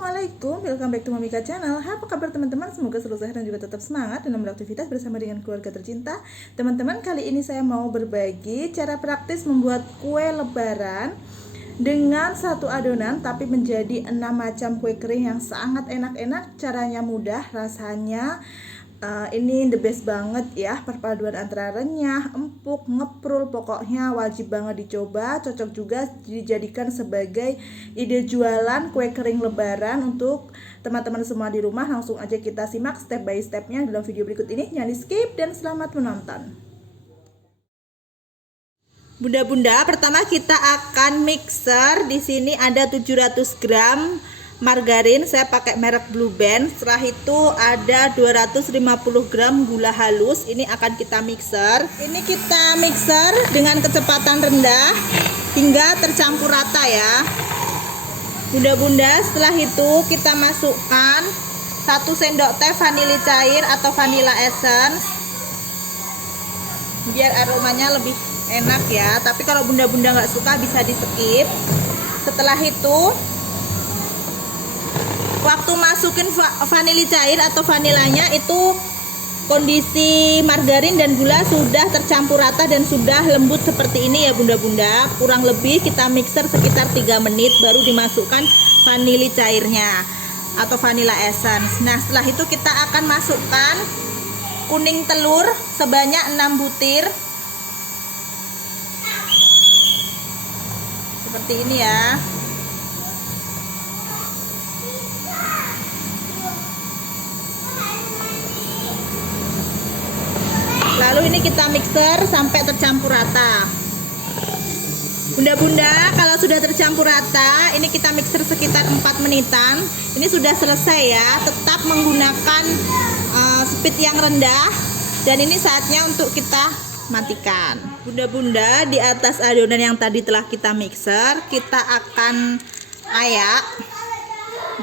Assalamualaikum, welcome back to Momika Channel. Apa kabar teman-teman? Semoga selalu sehat dan juga tetap semangat dalam beraktivitas bersama dengan keluarga tercinta. Teman-teman, kali ini saya mau berbagi cara praktis membuat kue lebaran dengan satu adonan tapi menjadi 6 macam kue kering yang sangat enak-enak. Caranya mudah, rasanya ini the best banget ya, perpaduan antara renyah, empuk, ngeprul, pokoknya wajib banget dicoba. Cocok juga dijadikan sebagai ide jualan kue kering lebaran untuk teman-teman semua di rumah. Langsung aja kita simak step by stepnya dalam video berikut ini. Jangan di skip dan selamat menonton. Bunda-bunda, pertama kita akan mixer. Di sini ada 700 gram margarin, saya pakai merek Blue Band. Setelah itu ada 250 gram gula halus, ini akan kita mixer. Ini kita mixer dengan kecepatan rendah hingga tercampur rata ya bunda-bunda. Setelah itu kita masukkan 1 sendok teh vanili cair atau vanilla essence biar aromanya lebih enak ya, tapi kalau bunda-bunda nggak suka bisa di skip. Setelah itu waktu masukin vanili cair atau vanilanya itu kondisi margarin dan gula sudah tercampur rata dan sudah lembut seperti ini ya bunda-bunda. Kurang lebih kita mixer sekitar 3 menit baru dimasukkan vanili cairnya atau vanilla essence. Nah, setelah itu kita akan masukkan kuning telur sebanyak 6 butir seperti ini ya. Lalu ini kita mixer sampai tercampur rata. Bunda-bunda, kalau sudah tercampur rata, ini kita mixer sekitar 4 menitan. Ini sudah selesai ya. Tetap menggunakan speed yang rendah. Dan ini saatnya untuk kita matikan. Bunda-bunda, di atas adonan yang tadi telah kita mixer, kita akan ayak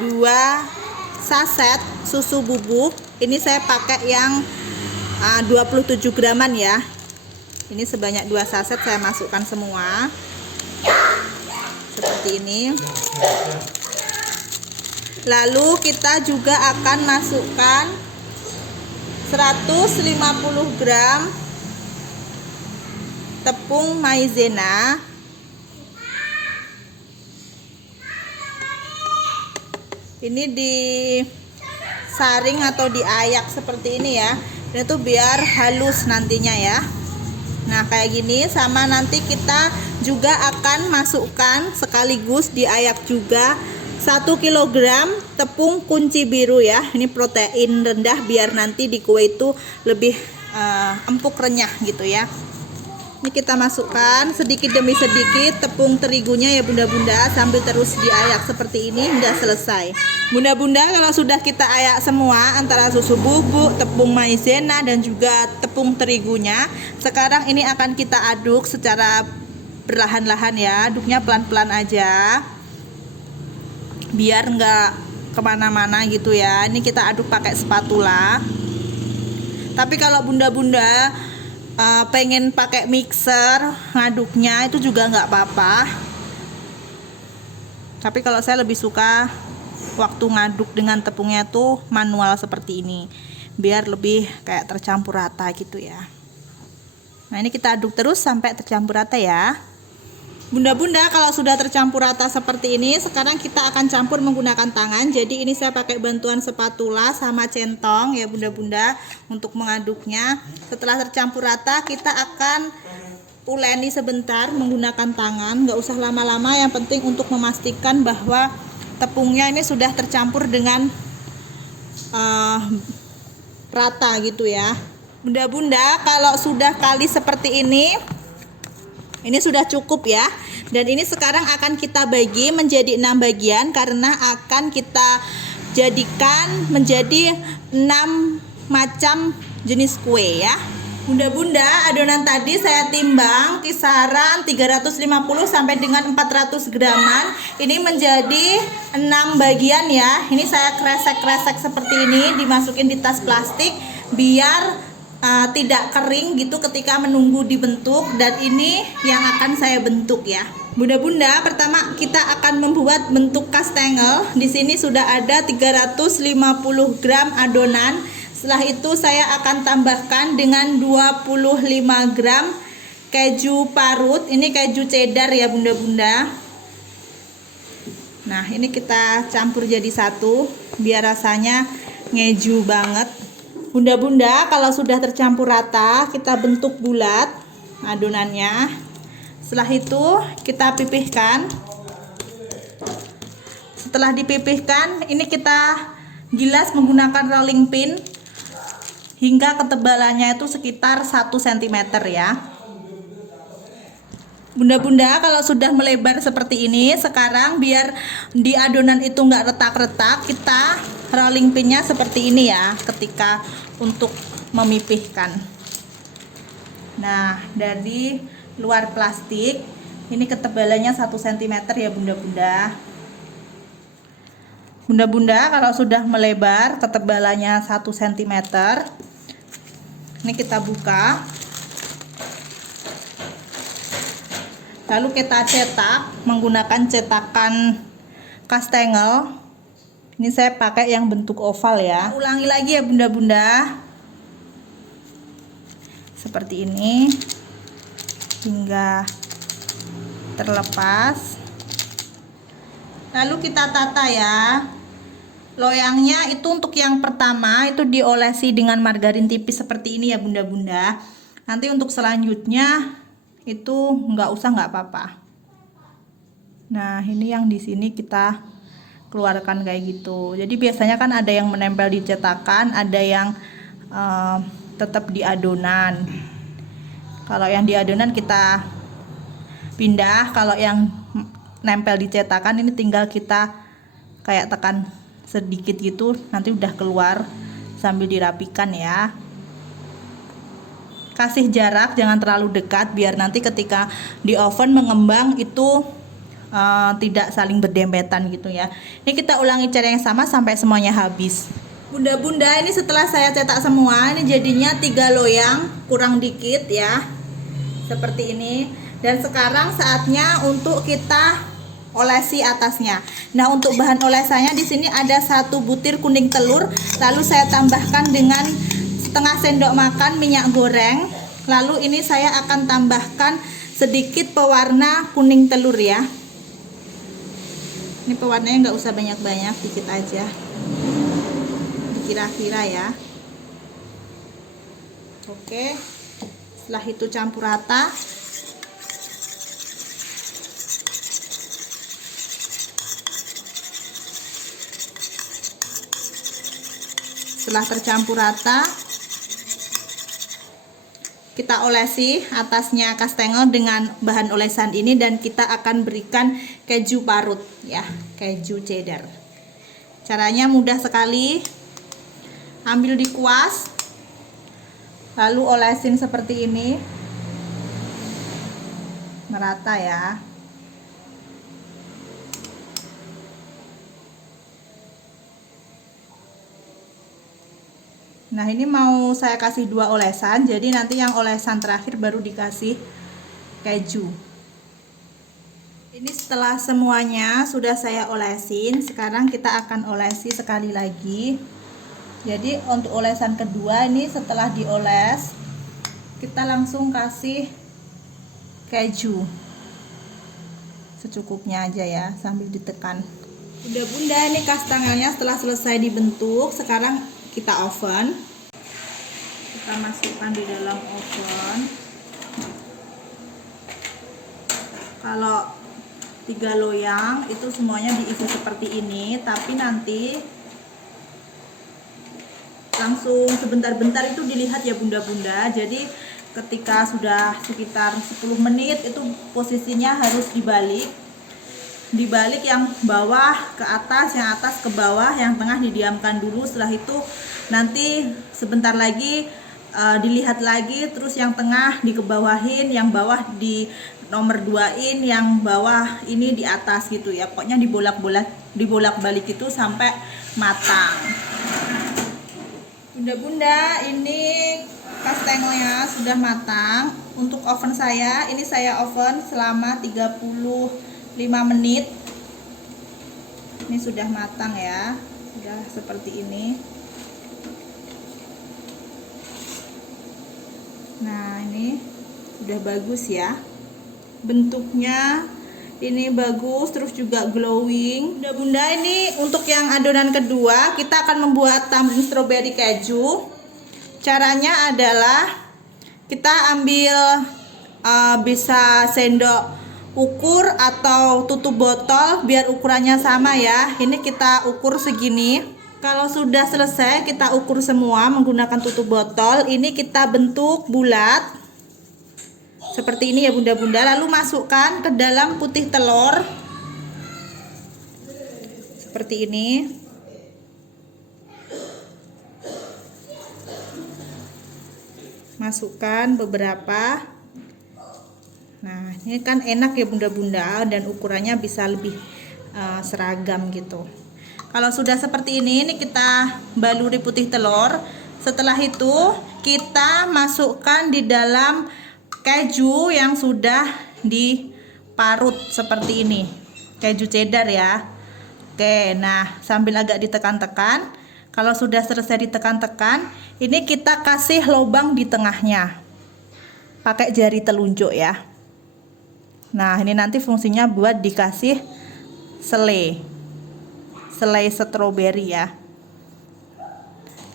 2 saset susu bubuk. Ini saya pakai yang 27 graman ya. Ini sebanyak 2 saset saya masukkan semua seperti ini. Lalu kita juga akan masukkan 150 gram tepung maizena. Ini disaring atau diayak seperti ini ya. Dan itu biar halus nantinya ya. Nah kayak gini. Sama nanti kita juga akan masukkan sekaligus diayak juga 1 kg tepung kunci biru ya. Ini protein rendah biar nanti di kue itu lebih empuk renyah gitu ya. Ini kita masukkan sedikit demi sedikit tepung terigunya ya bunda-bunda, sambil terus diayak seperti ini hingga selesai. Bunda-bunda, kalau sudah kita ayak semua antara susu bubuk, tepung maizena dan juga tepung terigunya, sekarang ini akan kita aduk secara perlahan-lahan ya. Aduknya pelan-pelan aja biar nggak kemana-mana gitu ya. Ini kita aduk pakai spatula. Tapi kalau bunda-bunda pengen pakai mixer ngaduknya itu juga nggak apa-apa, tapi kalau saya lebih suka waktu ngaduk dengan tepungnya tuh manual seperti ini biar lebih kayak tercampur rata gitu ya. Nah ini kita aduk terus sampai tercampur rata ya bunda-bunda. Kalau sudah tercampur rata seperti ini, sekarang kita akan campur menggunakan tangan. Jadi ini saya pakai bantuan spatula sama centong ya bunda-bunda untuk mengaduknya. Setelah tercampur rata, kita akan uleni sebentar menggunakan tangan. Nggak usah lama-lama, yang penting untuk memastikan bahwa tepungnya ini sudah tercampur dengan rata gitu ya bunda-bunda. Kalau sudah kali seperti ini sudah cukup ya. Dan ini sekarang akan kita bagi menjadi 6 bagian karena akan kita jadikan menjadi 6 macam jenis kue ya. Bunda-bunda, adonan tadi saya timbang kisaran 350 sampai dengan 400 graman. Ini menjadi 6 bagian ya. Ini saya kresek-kresek seperti ini, dimasukin di tas plastik biar tidak kering gitu ketika menunggu dibentuk, dan ini yang akan saya bentuk ya. Bunda-bunda, pertama kita akan membuat bentuk kastengel. Di sini sudah ada 350 gram adonan. Setelah itu saya akan tambahkan dengan 25 gram keju parut. Ini keju cheddar ya bunda-bunda. Nah, ini kita campur jadi satu biar rasanya ngeju banget. Bunda-bunda, kalau sudah tercampur rata, kita bentuk bulat adonannya. Setelah itu kita pipihkan. Setelah dipipihkan, ini kita gilas menggunakan rolling pin hingga ketebalannya itu sekitar 1 cm ya. Bunda-bunda, kalau sudah melebar seperti ini, sekarang biar di adonan itu nggak retak-retak, kita rolling pinnya seperti ini ya ketika untuk memipihkan. Nah, dari luar plastik ini ketebalannya 1 cm ya bunda-bunda. Bunda-bunda, kalau sudah melebar ketebalannya 1 cm, ini kita buka, lalu kita cetak menggunakan cetakan kastengel. Ini saya pakai yang bentuk oval ya. Ulangi lagi ya bunda-bunda, seperti ini hingga terlepas. Lalu kita tata ya. Loyangnya itu untuk yang pertama itu diolesi dengan margarin tipis seperti ini ya bunda-bunda. Nanti untuk selanjutnya itu nggak apa-apa. Nah, ini yang di sini kita keluarkan kayak gitu. Jadi biasanya kan ada yang menempel di cetakan, ada yang tetap di adonan. Kalau yang di adonan kita pindah, kalau yang nempel di cetakan ini tinggal kita kayak tekan sedikit gitu, nanti udah keluar sambil dirapikan ya. Kasih jarak, jangan terlalu dekat biar nanti ketika di oven mengembang itu tidak saling berdempetan gitu ya. Ini kita ulangi cara yang sama sampai semuanya habis. Bunda-bunda, ini setelah saya cetak semua, ini jadinya 3 loyang kurang dikit ya, seperti ini. Dan sekarang saatnya untuk kita olesi atasnya. Nah, untuk bahan olesannya di sini ada 1 butir kuning telur, lalu saya tambahkan dengan setengah sendok makan minyak goreng. Lalu ini saya akan tambahkan sedikit pewarna kuning telur ya. Ini pewarnanya nggak usah banyak-banyak, dikit aja, kira-kira ya. Oke, setelah itu campur rata. Setelah tercampur rata, kita olesi atasnya kastengel dengan bahan olesan ini, dan kita akan berikan keju parut ya, keju cheddar. Caranya mudah sekali. Ambil di kuas, lalu olesin seperti ini, merata ya. Nah, ini mau saya kasih 2 olesan, jadi nanti yang olesan terakhir baru dikasih keju. Ini setelah semuanya sudah saya olesin, sekarang kita akan olesi sekali lagi. Jadi untuk olesan kedua ini setelah dioles, kita langsung kasih keju secukupnya aja ya, sambil ditekan. Bunda-bunda, ini kastangelnya setelah selesai dibentuk, sekarang kita oven. Kita masukkan di dalam oven. Kalau 3 loyang itu semuanya diisi seperti ini, tapi nanti langsung sebentar-bentar itu dilihat ya bunda-bunda. Jadi ketika sudah sekitar 10 menit itu posisinya harus dibalik yang bawah ke atas, yang atas ke bawah, yang tengah didiamkan dulu. Setelah itu nanti sebentar lagi dilihat lagi, terus yang tengah dikebawahin, yang bawah di nomor 2-in, yang bawah ini di atas gitu ya. Pokoknya dibolak-balik itu sampai matang. Bunda-bunda, ini Castangonya sudah matang. Untuk oven saya, ini saya oven selama 35 menit. Ini sudah matang ya, sudah seperti ini. Nah, ini udah bagus ya bentuknya, ini bagus, terus juga glowing. Bunda, ini untuk yang adonan kedua kita akan membuat tamrin strawberry keju. Caranya adalah kita ambil bisa sendok ukur atau tutup botol biar ukurannya sama ya. Ini kita ukur segini. Kalau sudah selesai kita ukur semua menggunakan tutup botol. Ini kita bentuk bulat seperti ini ya bunda-bunda. Lalu masukkan ke dalam putih telur seperti ini. Masukkan beberapa. Nah, ini kan enak ya bunda-bunda, dan ukurannya bisa lebih seragam gitu. Kalau sudah seperti ini kita baluri putih telur. Setelah itu kita masukkan di dalam keju yang sudah diparut seperti ini, keju cheddar ya. Oke, nah sambil agak ditekan-tekan. Kalau sudah selesai ditekan-tekan, ini kita kasih lubang di tengahnya pakai jari telunjuk ya. Nah, ini nanti fungsinya buat dikasih selai stroberi ya.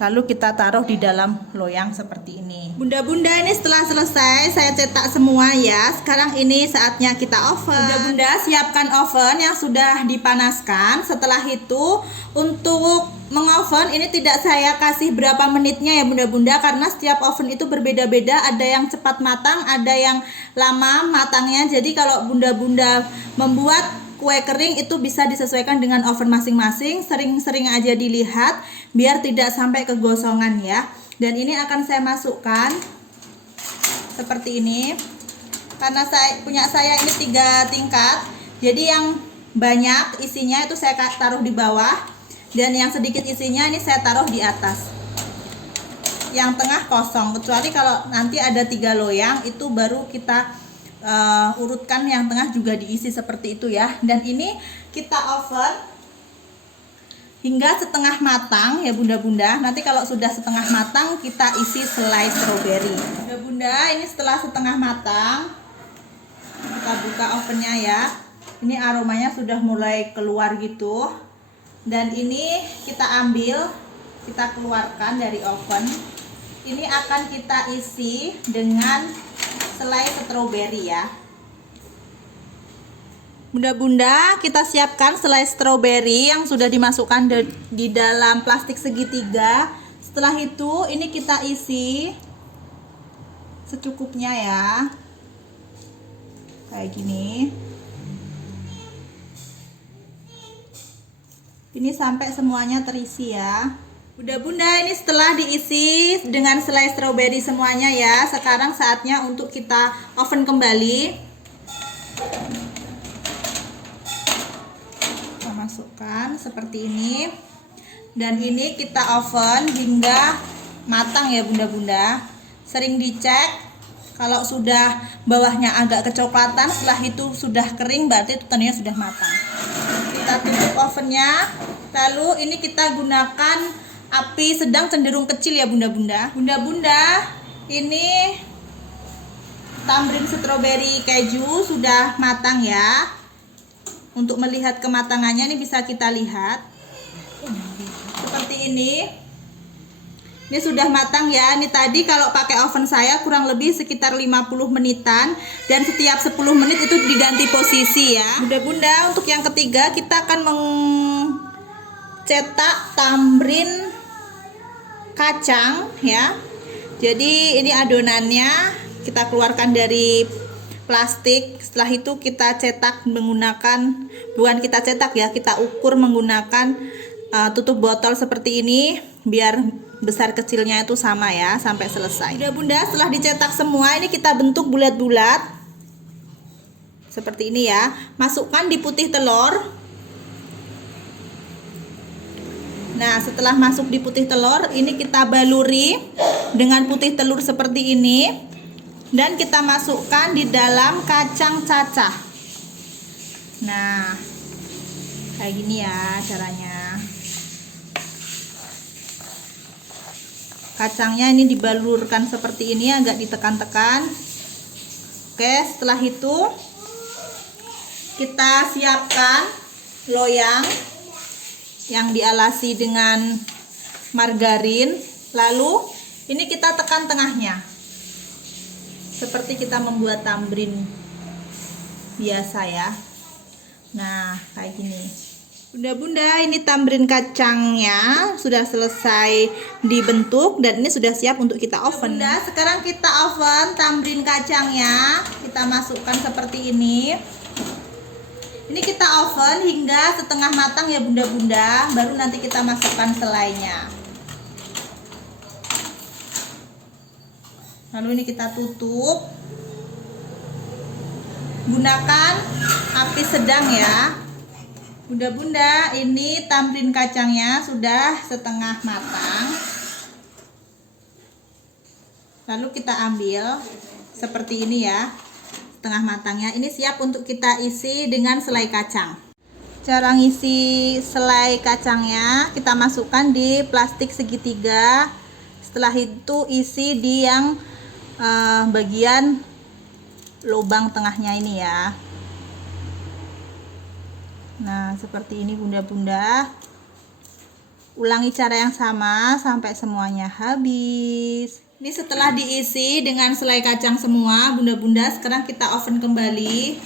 Lalu kita taruh di dalam loyang seperti ini. Bunda-bunda, ini setelah selesai saya cetak semua ya. Sekarang ini saatnya kita oven. Bunda-bunda, siapkan oven yang sudah dipanaskan. Setelah itu untuk mengoven ini tidak saya kasih berapa menitnya ya bunda-bunda, karena setiap oven itu berbeda-beda. Ada yang cepat matang, ada yang lama matangnya. Jadi kalau bunda-bunda membuat kue kering itu bisa disesuaikan dengan oven masing-masing. Sering-sering aja dilihat biar tidak sampai kegosongan ya. Dan ini akan saya masukkan seperti ini. Karena punya saya ini 3 tingkat, jadi yang banyak isinya itu saya taruh di bawah, dan yang sedikit isinya ini saya taruh di atas. Yang tengah kosong, kecuali kalau nanti ada 3 loyang itu baru kita urutkan yang tengah juga diisi seperti itu ya. Dan ini kita oven hingga setengah matang ya bunda-bunda. Nanti kalau sudah setengah matang kita isi selai stroberi. Bunda-bunda, ini setelah setengah matang kita buka ovennya ya. Ini aromanya sudah mulai keluar gitu. Dan ini kita ambil, kita keluarkan dari oven. Ini akan kita isi dengan selai stroberi ya. Bunda-bunda, kita siapkan selai stroberi yang sudah dimasukkan di dalam plastik segitiga. Setelah itu ini kita isi secukupnya ya, kayak gini. Ini sampai semuanya terisi ya. Bunda-bunda, ini setelah diisi dengan selai stroberi semuanya ya, sekarang saatnya untuk kita oven kembali. Kita masukkan seperti ini. Dan ini kita oven hingga matang ya bunda-bunda. Sering dicek, kalau sudah bawahnya agak kecoklatan, setelah itu sudah kering, berarti itu tandanya sudah matang. Kita tutup ovennya. Lalu ini kita gunakan api sedang cenderung kecil ya bunda-bunda. Bunda-bunda, ini tamrin stroberi keju sudah matang ya. Untuk melihat kematangannya ini bisa kita lihat seperti ini. Ini sudah matang ya. Ini tadi kalau pakai oven saya kurang lebih sekitar 50 menitan, dan setiap 10 menit itu diganti posisi ya. Bunda-bunda, untuk yang ketiga kita akan mencetak tamrin kacang ya. Jadi ini adonannya kita keluarkan dari plastik. Setelah itu kita cetak menggunakan, bukan kita cetak ya, kita ukur menggunakan tutup botol seperti ini biar besar kecilnya itu sama ya sampai selesai. Bunda-bunda, setelah dicetak semua ini kita bentuk bulat-bulat seperti ini ya. Masukkan di putih telur. Nah, setelah masuk di putih telur, ini kita baluri dengan putih telur seperti ini, dan kita masukkan di dalam kacang cacah. Nah, kayak gini ya caranya. Kacangnya ini dibalurkan seperti ini, agak ditekan-tekan. Oke, setelah itu kita siapkan loyang yang dialasi dengan margarin. Lalu ini kita tekan tengahnya, seperti kita membuat tambrin biasa ya. Nah, kayak gini. Bunda-bunda, ini tambrin kacangnya sudah selesai dibentuk dan ini sudah siap untuk kita oven. Bunda, sekarang kita oven tambrin kacangnya. Kita masukkan seperti ini. Ini kita oven hingga setengah matang ya bunda-bunda, baru nanti kita masukkan selainya. Lalu ini kita tutup. Gunakan api sedang ya. Bunda-bunda, ini tambrin kacangnya sudah setengah matang. Lalu kita ambil seperti ini ya, setengah matangnya. Ini siap untuk kita isi dengan selai kacang. Cara ngisi selai kacangnya, kita masukkan di plastik segitiga. Setelah itu isi di yang bagian lubang tengahnya ini ya. Nah, seperti ini bunda-bunda. Ulangi cara yang sama sampai semuanya habis. Ini setelah diisi dengan selai kacang semua bunda-bunda, sekarang kita oven kembali.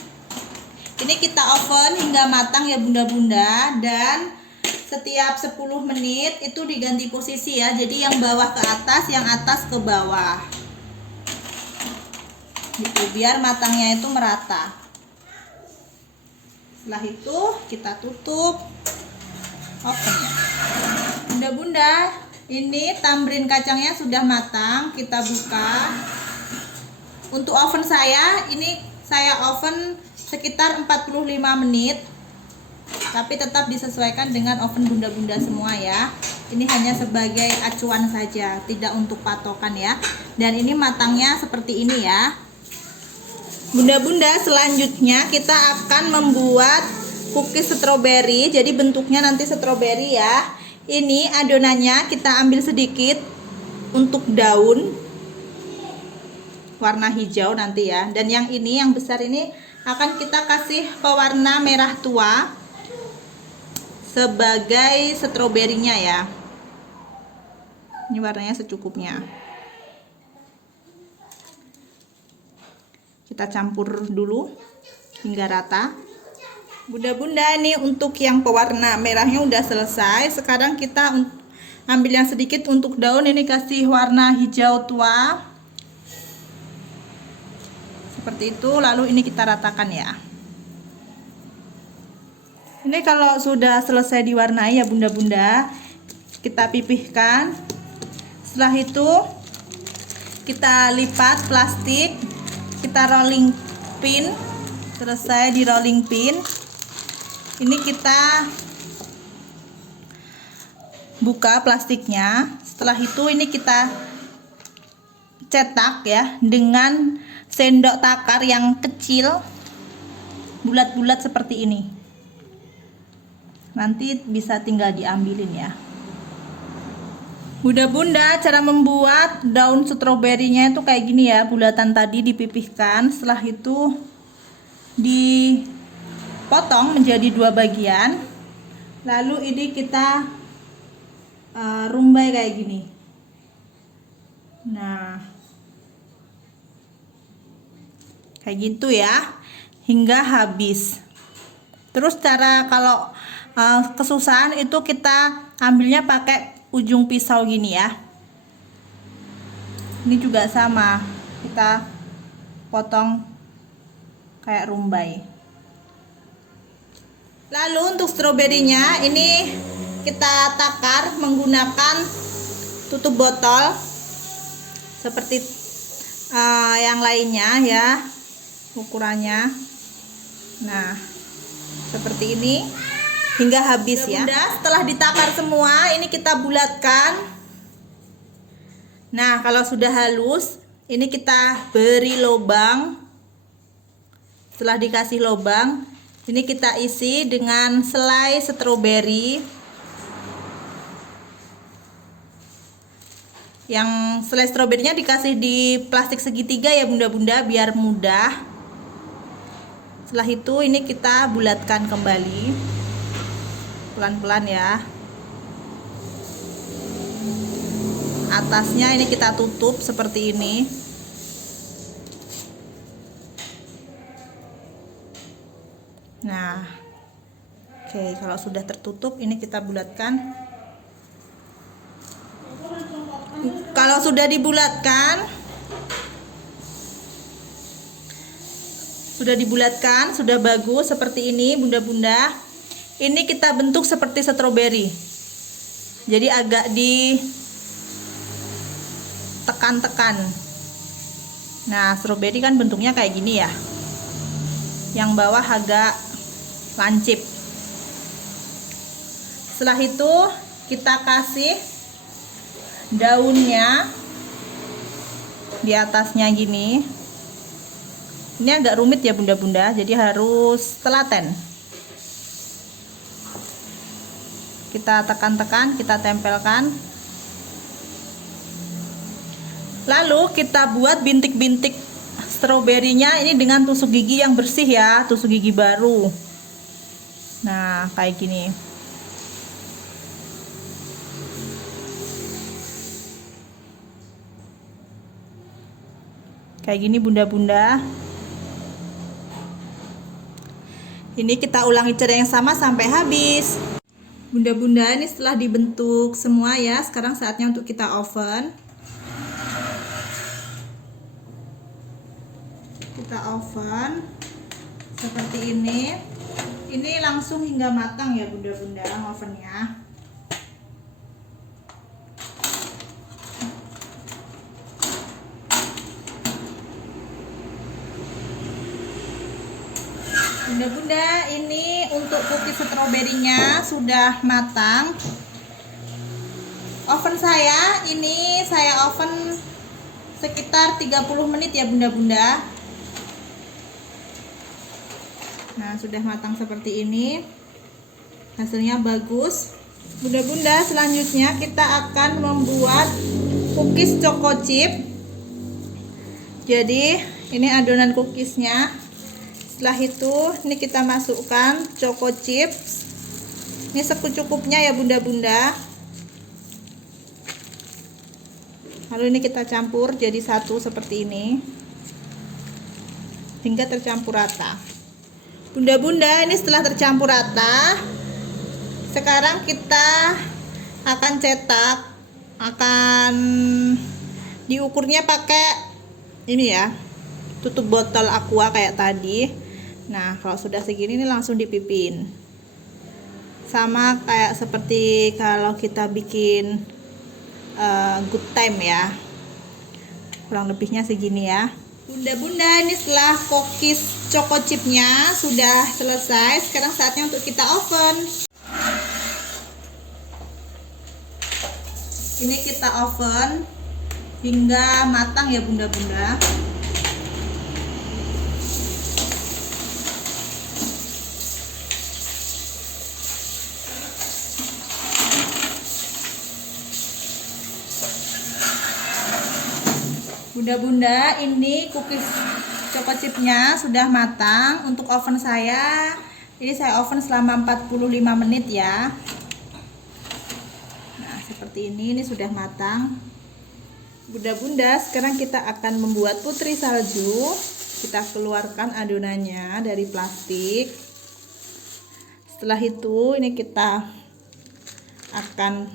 Ini kita oven hingga matang ya bunda-bunda, dan setiap 10 menit itu diganti posisi ya. Jadi yang bawah ke atas, yang atas ke bawah. Gitu, biar matangnya itu merata. Setelah itu kita tutup ovennya. Bunda-bunda, ini tambrin kacangnya sudah matang. Kita buka. Untuk oven saya, ini saya oven sekitar 45 menit. Tapi tetap disesuaikan dengan oven bunda-bunda semua ya. Ini hanya sebagai acuan saja, tidak untuk patokan ya. Dan ini matangnya seperti ini ya. Bunda-bunda, selanjutnya kita akan membuat cookies stroberi. Jadi bentuknya nanti stroberi ya. Ini adonannya kita ambil sedikit untuk daun warna hijau nanti ya. Dan yang ini, yang besar ini akan kita kasih pewarna merah tua sebagai stroberinya ya. Ini warnanya secukupnya. Kita campur dulu hingga rata. Bunda-bunda, ini untuk yang pewarna merahnya udah selesai. Sekarang kita ambil yang sedikit untuk daun, ini kasih warna hijau tua. Seperti itu, lalu ini kita ratakan ya. Ini kalau sudah selesai diwarnai ya bunda-bunda, kita pipihkan. Setelah itu kita lipat plastik, kita rolling pin. Selesai di rolling pin, ini kita buka plastiknya. Setelah itu ini kita cetak ya dengan sendok takar yang kecil, bulat-bulat seperti ini. Nanti bisa tinggal diambilin ya. Bunda-bunda, cara membuat daun stroberinya itu kayak gini ya, bulatan tadi dipipihkan. Setelah itu dipotong menjadi 2 bagian. Lalu ini kita rumbai kayak gini. Nah, kayak gitu ya, hingga habis. Terus cara kalau kesusahan itu kita ambilnya pakai ujung pisau gini ya. Ini juga sama, kita potong kayak rumbai. Lalu untuk stroberinya ini kita takar menggunakan tutup botol seperti yang lainnya ya, ukurannya. Nah, seperti ini hingga habis ya. Setelah ditakar semua, ini kita bulatkan Nah, kalau sudah halus, ini kita beri lubang. Setelah dikasih lubang, ini kita isi dengan selai stroberi. Yang selai stroberinya dikasih di plastik segitiga ya bunda-bunda, biar mudah. Setelah itu ini kita bulatkan kembali pelan-pelan ya. Atasnya ini kita tutup seperti ini. Nah, oke, kalau sudah tertutup ini kita bulatkan. Kalau sudah dibulatkan, sudah bagus seperti ini bunda-bunda. Ini kita bentuk seperti stroberi. Jadi agak ditekan-tekan. Nah, stroberi kan bentuknya kayak gini ya. Yang bawah agak lancip. Setelah itu kita kasih daunnya di atasnya gini. Ini agak rumit ya bunda-bunda, jadi harus telaten. Kita tekan-tekan, kita tempelkan. Lalu kita buat bintik-bintik stroberinya ini dengan tusuk gigi yang bersih ya, tusuk gigi baru. Nah, kayak gini. Kayak gini bunda-bunda. Ini kita ulangi cara yang sama sampai habis. Bunda-bunda, ini setelah dibentuk semua ya, sekarang saatnya untuk kita oven. Kita oven seperti ini. Ini langsung hingga matang ya bunda-bunda ovennya. Bunda-bunda, ini untuk cookies stroberinya sudah matang. Oven saya ini saya oven sekitar 30 menit ya bunda-bunda. Nah, sudah matang seperti ini. Hasilnya bagus. Bunda-bunda, selanjutnya kita akan membuat cookies choco chip. Jadi, ini adonan cookiesnya. Setelah itu ini kita masukkan choco chips. Ini secukupnya ya bunda-bunda. Lalu ini kita campur jadi satu seperti ini hingga tercampur rata. Bunda-bunda, ini setelah tercampur rata, sekarang kita akan cetak. Akan diukurnya pakai ini ya, tutup botol aqua kayak tadi. Nah, kalau sudah segini ini langsung dipipin. Sama kayak seperti kalau kita bikin good time ya. Kurang lebihnya segini ya. Bunda-bunda, ini setelah cookies choco chipnya sudah selesai. Sekarang saatnya untuk kita oven. Ini kita oven hingga matang ya bunda-bunda. Bunda-bunda, ini cookies choco chipnya sudah matang. Untuk oven saya, ini saya oven selama 45 menit ya. Nah, seperti ini sudah matang. Bunda-bunda, sekarang kita akan membuat putri salju. Kita keluarkan adonannya dari plastik. Setelah itu, ini kita akan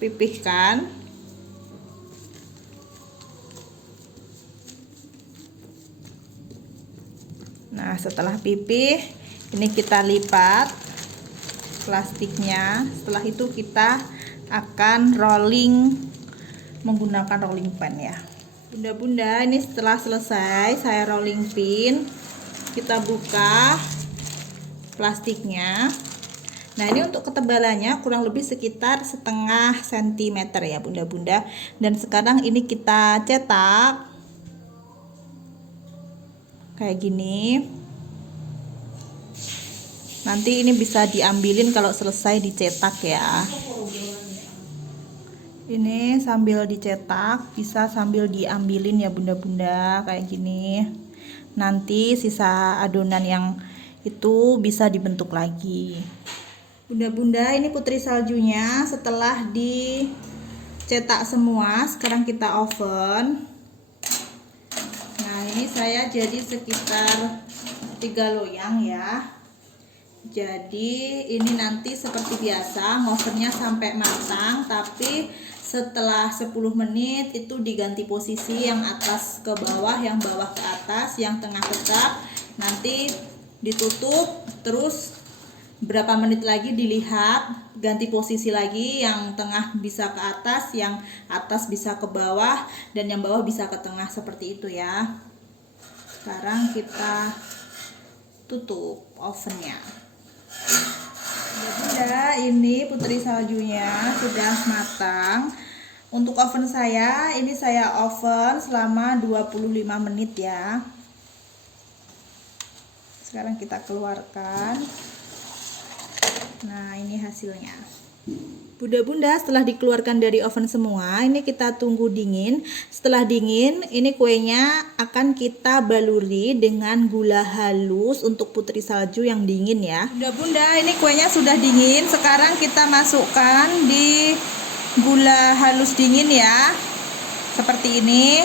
pipihkan. Nah, setelah pipih, ini kita lipat plastiknya. Setelah itu kita akan rolling menggunakan rolling pin ya. Bunda-bunda, ini setelah selesai saya rolling pin. Kita buka plastiknya. Nah, ini untuk ketebalannya kurang lebih sekitar 0,5 cm ya bunda-bunda. Dan sekarang ini kita cetak kayak gini. Nanti ini bisa diambilin kalau selesai dicetak ya. Ini sambil dicetak bisa sambil diambilin ya bunda-bunda kayak gini. Nanti sisa adonan yang itu bisa dibentuk lagi. Bunda-bunda, ini putri saljunya setelah dicetak semua, sekarang kita oven. Nah, ini saya jadi sekitar 3 loyang ya. Jadi ini nanti seperti biasa ngovennya sampai matang, tapi setelah 10 menit itu diganti posisi, yang atas ke bawah, yang bawah ke atas, yang tengah tetap. Nanti ditutup, terus berapa menit lagi dilihat, ganti posisi lagi, yang tengah bisa ke atas, yang atas bisa ke bawah, dan yang bawah bisa ke tengah, seperti itu ya. Sekarang kita tutup ovennya. Bunda, ini putri saljunya sudah matang. Untuk oven saya, ini saya oven selama 25 menit ya. Sekarang kita keluarkan. Nah, ini hasilnya. Bunda-bunda, setelah dikeluarkan dari oven semua, ini kita tunggu dingin. Setelah dingin, ini kuenya akan kita baluri dengan gula halus untuk putri salju yang dingin ya. Bunda-bunda, ini kuenya sudah dingin. Sekarang kita masukkan di gula halus dingin ya. Seperti ini.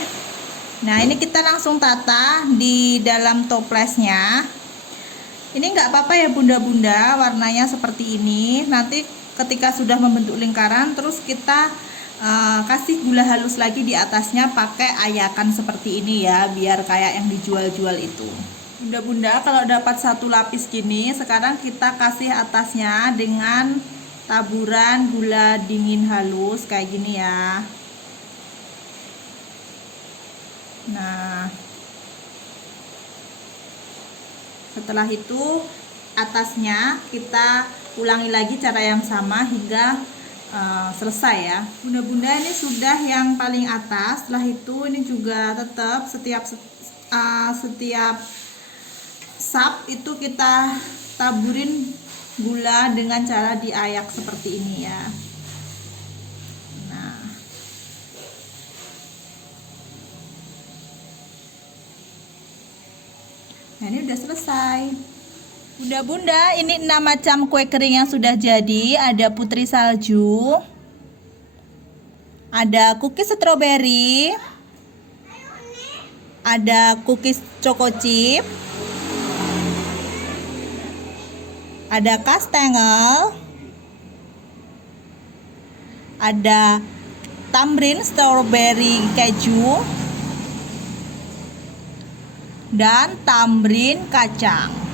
Nah, ini kita langsung tata di dalam toplesnya. Ini nggak apa-apa ya bunda-bunda, warnanya seperti ini. Nanti ketika sudah membentuk lingkaran, terus kita kasih gula halus lagi di atasnya pakai ayakan seperti ini ya, biar kayak yang dijual-jual itu. Bunda-bunda, kalau dapat 1 lapis gini, sekarang kita kasih atasnya dengan taburan gula dingin halus kayak gini ya. Nah, setelah itu atasnya kita ulangi lagi cara yang sama hingga selesai ya. Bunda-bunda, ini sudah yang paling atas. Setelah itu ini juga tetap setiap sap itu kita taburin gula dengan cara diayak seperti ini ya. Nah, ini udah selesai. Bunda-bunda, ini 6 macam kue kering yang sudah jadi. Ada putri salju, ada cookies stroberi, ada cookies choco chip, ada kastengel, ada tamrin strawberry keju, dan tamrin kacang.